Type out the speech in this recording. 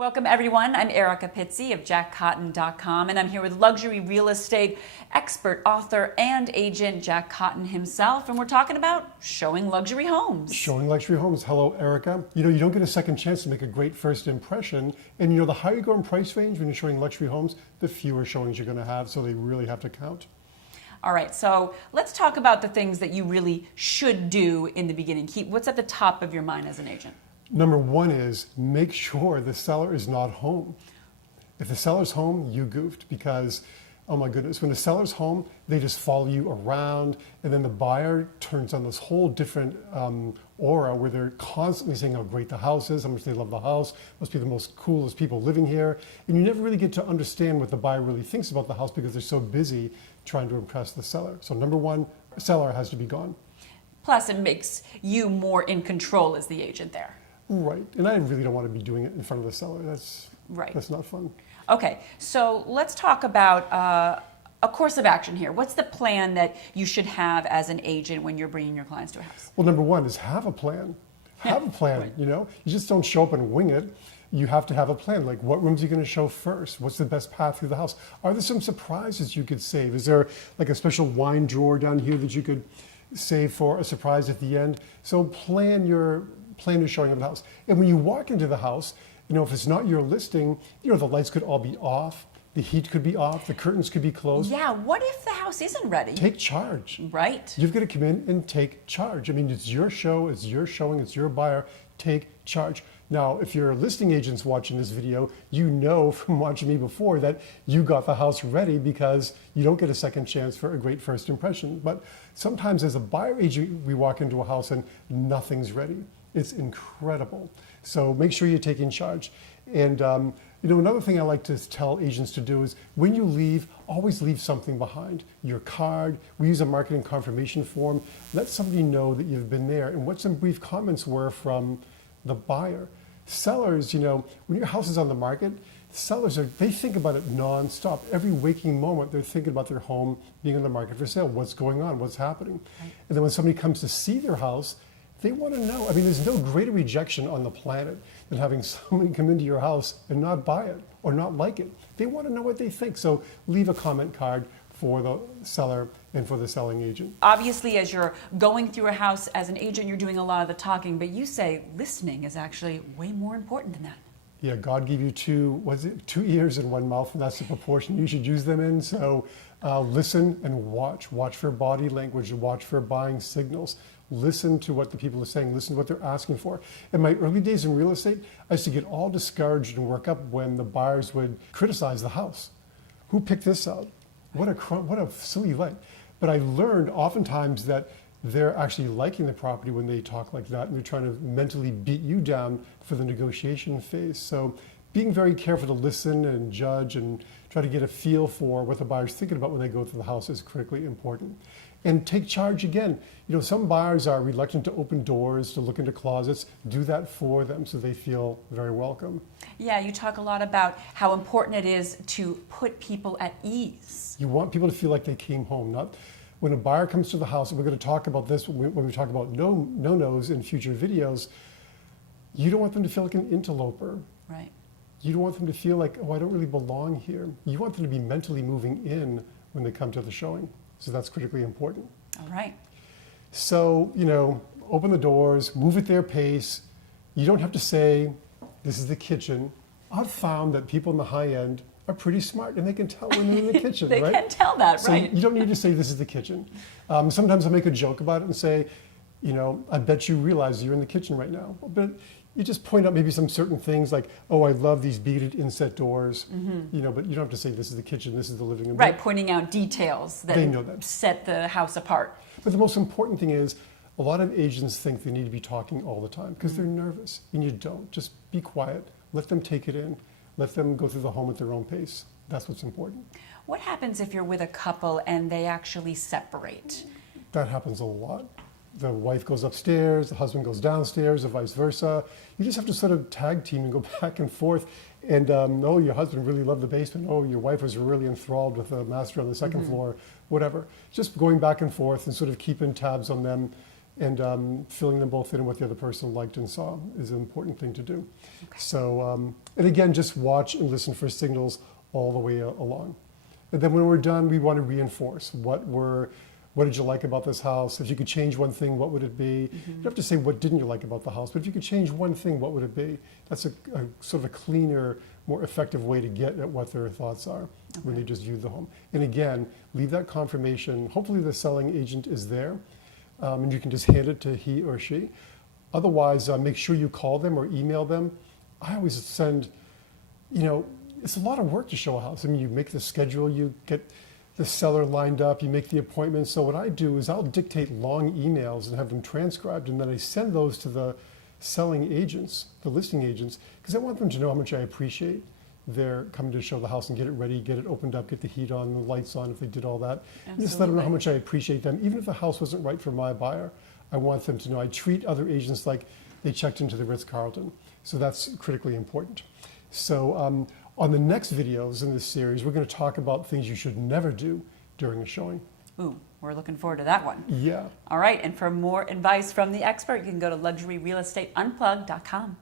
Welcome everyone, I'm Erica Pizzi of JackCotton.com and I'm here with luxury real estate expert, author, and agent Jack Cotton himself, and we're talking about showing luxury homes. Showing luxury homes. Hello, Erica. You don't get a second chance to make a great first impression, and the higher you go in price range when you're showing luxury homes, the fewer showings you're going to have, so they really have to count. All right, so let's talk about the things that you really should do in the beginning. What's at the top of your mind as an agent? Number one is make sure the seller is not home. If the seller's home, you goofed, because, oh my goodness, when the seller's home, they just follow you around, and then the buyer turns on this whole different aura where they're constantly saying how great the house is, how much they love the house, must be the most coolest people living here, and you never really get to understand what the buyer really thinks about the house because they're so busy trying to impress the seller. So number one, seller has to be gone. Plus, it makes you more in control as the agent there. Right, and I really don't want to be doing it in front of the seller. That's not fun. Okay, so let's talk about a course of action here. What's the plan that you should have as an agent when you're bringing your clients to a house? Well, number one is have a plan. Have a plan, Right. You just don't show up and wing it. You have to have a plan, like what rooms are you going to show first? What's the best path through the house? Are there some surprises you could save? Is there like a special wine drawer down here that you could save for a surprise at the end? So plan your showing of the house. And when you walk into the house, if it's not your listing, the lights could all be off, the heat could be off, the curtains could be closed. Yeah, what if the house isn't ready? Take charge. Right. You've got to come in and take charge. I mean, it's your show, it's your showing, it's your buyer. Take charge. Now, if your listing agent's watching this video, you know from watching me before that you got the house ready because you don't get a second chance for a great first impression. But sometimes as a buyer agent, we walk into a house and nothing's ready. It's incredible. So make sure you're taking charge. And another thing I like to tell agents to do is when you leave, always leave something behind. Your card, we use a marketing confirmation form. Let somebody know that you've been there and what some brief comments were from the buyer. Sellers, when your house is on the market, sellers they think about it nonstop. Every waking moment, they're thinking about their home being on the market for sale. What's going on? What's happening? Right. And then when somebody comes to see their house, they want to know. I mean, there's no greater rejection on the planet than having somebody come into your house and not buy it or not like it. They want to know what they think. So leave a comment card for the seller and for the selling agent. Obviously, as you're going through a house as an agent, you're doing a lot of the talking, but you say listening is actually way more important than that. Yeah, God gave you two ears and one mouth, and that's the proportion you should use them in. So listen and watch. Watch for body language, watch for buying signals. Listen to what the people are saying, listen to what they're asking for. In my early days in real estate, I used to get all discouraged and work up when the buyers would criticize the house. Who picked this out? What a silly light. But I learned oftentimes that they're actually liking the property when they talk like that, and they're trying to mentally beat you down for the negotiation phase. So being very careful to listen and judge and try to get a feel for what the buyer's thinking about when they go through the house is critically important. And take charge again. Some buyers are reluctant to open doors, to look into closets. Do that for them so they feel very welcome. Yeah, you talk a lot about how important it is to put people at ease. You want people to feel like they came home. Not when a buyer comes to the house, and we're going to talk about this when we talk about no-nos in future videos, you don't want them to feel like an interloper. Right. You don't want them to feel like, oh, I don't really belong here. You want them to be mentally moving in when they come to the showing. So that's critically important. All right. So, open the doors, move at their pace. You don't have to say, this is the kitchen. I've found that people in the high end are pretty smart and they can tell when they're in the kitchen, They right? can tell that, So right? you don't need to say this is the kitchen. Sometimes I'll make a joke about it and say, I bet you realize you're in the kitchen right now. But you just point out maybe some certain things like, oh, I love these beaded inset doors, but you don't have to say this is the kitchen, this is the living room. Right, pointing out details They know that. set the house apart. But the most important thing is, a lot of agents think they need to be talking all the time because they're nervous, and you don't. Just be quiet, let them take it in, let them go through the home at their own pace. That's what's important. What happens if you're with a couple and they actually separate? That happens a lot. The wife goes upstairs, the husband goes downstairs, or vice versa. You just have to sort of tag team and go back and forth. And oh, your husband really loved the basement. Oh, your wife was really enthralled with the master on the second floor, whatever. Just going back and forth and sort of keeping tabs on them and filling them both in what the other person liked and saw is an important thing to do. So, and again, just watch and listen for signals all the way along. And then when we're done, we want to reinforce what did you like about this house? If you could change one thing, what would it be? You don't have to say what didn't you like about the house, but if you could change one thing, what would it be? That's a sort of a cleaner, more effective way to get at what their thoughts are when they just viewed the home. And again, leave that confirmation. Hopefully the selling agent is there, and you can just hand it to he or she. Otherwise, make sure you call them or email them. I always send, it's a lot of work to show a house. I mean, you make the schedule, you get the seller lined up, you make the appointment. So what I do is I'll dictate long emails and have them transcribed, and then I send those to the selling agents, the listing agents, because I want them to know how much I appreciate their coming to show the house and get it ready, get it opened up, get the heat on, the lights on if they did all that. And just let them know how much I appreciate them. Even if the house wasn't right for my buyer, I want them to know I treat other agents like they checked into the Ritz-Carlton. So that's critically important. So on the next videos in this series, we're going to talk about things you should never do during a showing. Ooh, we're looking forward to that one. Yeah. All right, and for more advice from the expert, you can go to luxuryrealestateunplugged.com.